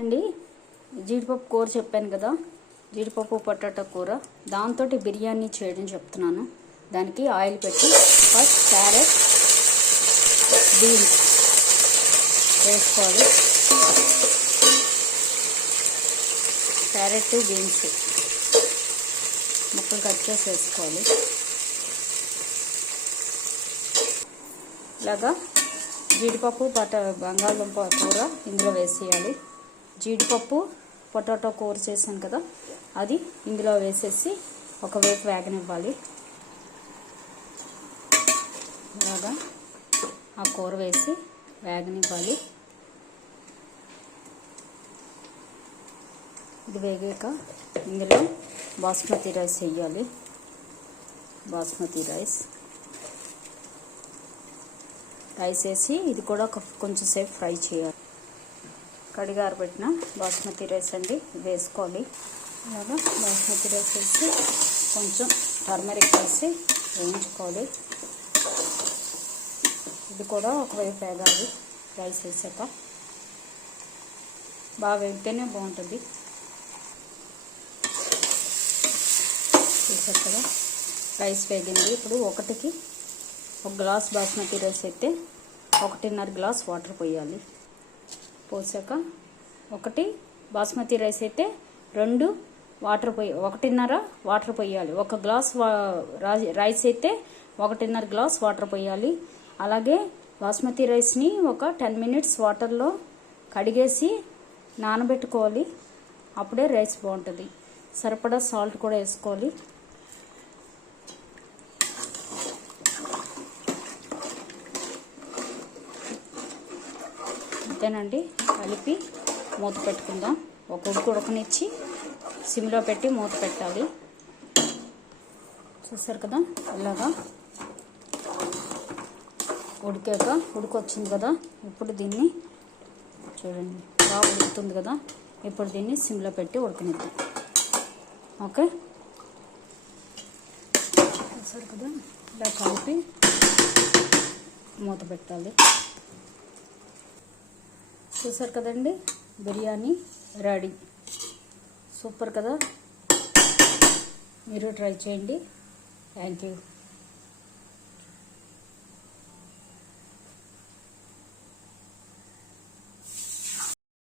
అండి, జీడిపప్పు కూర చెప్పాను కదా, జీడిపప్పు పొటాటో కూర. దాంతో బిర్యానీ చేయడం చెప్తున్నాను. దానికి ఆయిల్ పెట్టి ఫస్ట్ క్యారెట్ బీన్స్ వేసుకోవాలి. క్యారెట్ బీన్స్ ముక్కలు కట్ చేసి వేసుకోవాలి. ఇలాగా జీడిపప్పు బంగాళదుంప కూర ఇందులో వేసేయాలి. జీడిపప్పు పొటాటో కూర చేశాను కదా, అది ఇందులో వేసేసి ఒకవైపు వేగనివ్వాలి. ఇలాగా ఆ కూర వేసి వేగనివ్వాలి. ఇది వేగాక ఇందులో బాస్మతి రైస్ వేయాలి. బాస్మతి రైస్ వేసి ఇది కూడా కొంచెం సేపు ఫ్రై చేయాలి. కడిగి ఆరబెట్టిన బాస్మతి రైస్ అండి వేసుకోవాలి. అలాగా బాస్మతి రైస్ వేసి కొంచెం టర్మరిక్ వేసి వేయించుకోవాలి. ఇది కూడా ఒకవైపు వేగాలి. రైస్ వేసాక బాగా వేగితేనే బాగుంటుంది. వేసాక కదా రైస్ వేగింది. ఇప్పుడు ఒకటికి 1 గ్లాస్ బాస్మతి రైస్ అయితే 1.5 గ్లాస్ వాటర్ పోయాలి. పోసాక 1 బాస్మతి రైస్ అయితే 2 వాటర్ 1.5 వాటర్ పోయాలి. 1 గ్లాస్ రైస్ అయితే 1.5 గ్లాస్ వాటర్ పోయాలి. అలాగే బాస్మతి రైస్ని ఒక 10 మినిట్స్ వాటర్లో కడిగేసి నానబెట్టుకోవాలి. అప్పుడే రైస్ బాగుంటుంది. సరిపడా సాల్ట్ కూడా వేసుకోవాలి. అంతేనండి, కలిపి మూత పెట్టుకుందాం. ఒక ఉడకనిచ్చి సిమ్లో పెట్టి మూత పెట్టాలి. చూసారు కదా, ఇలాగా ఉడికొచ్చింది కదా. ఇప్పుడు దీన్ని చూడండి, బాగా ఉడుకుతుంది కదా. ఇప్పుడు దీన్ని సిమ్లో పెట్టి ఉడకనిద్దాం. ఓకే, చూసారు కదా, ఇలా కలిపి మూత పెట్టాలి. చూసారు కదండి, బిర్యానీ రెడీ. సూపర్ కదా, మీరు ట్రై చేయండి. Thank you.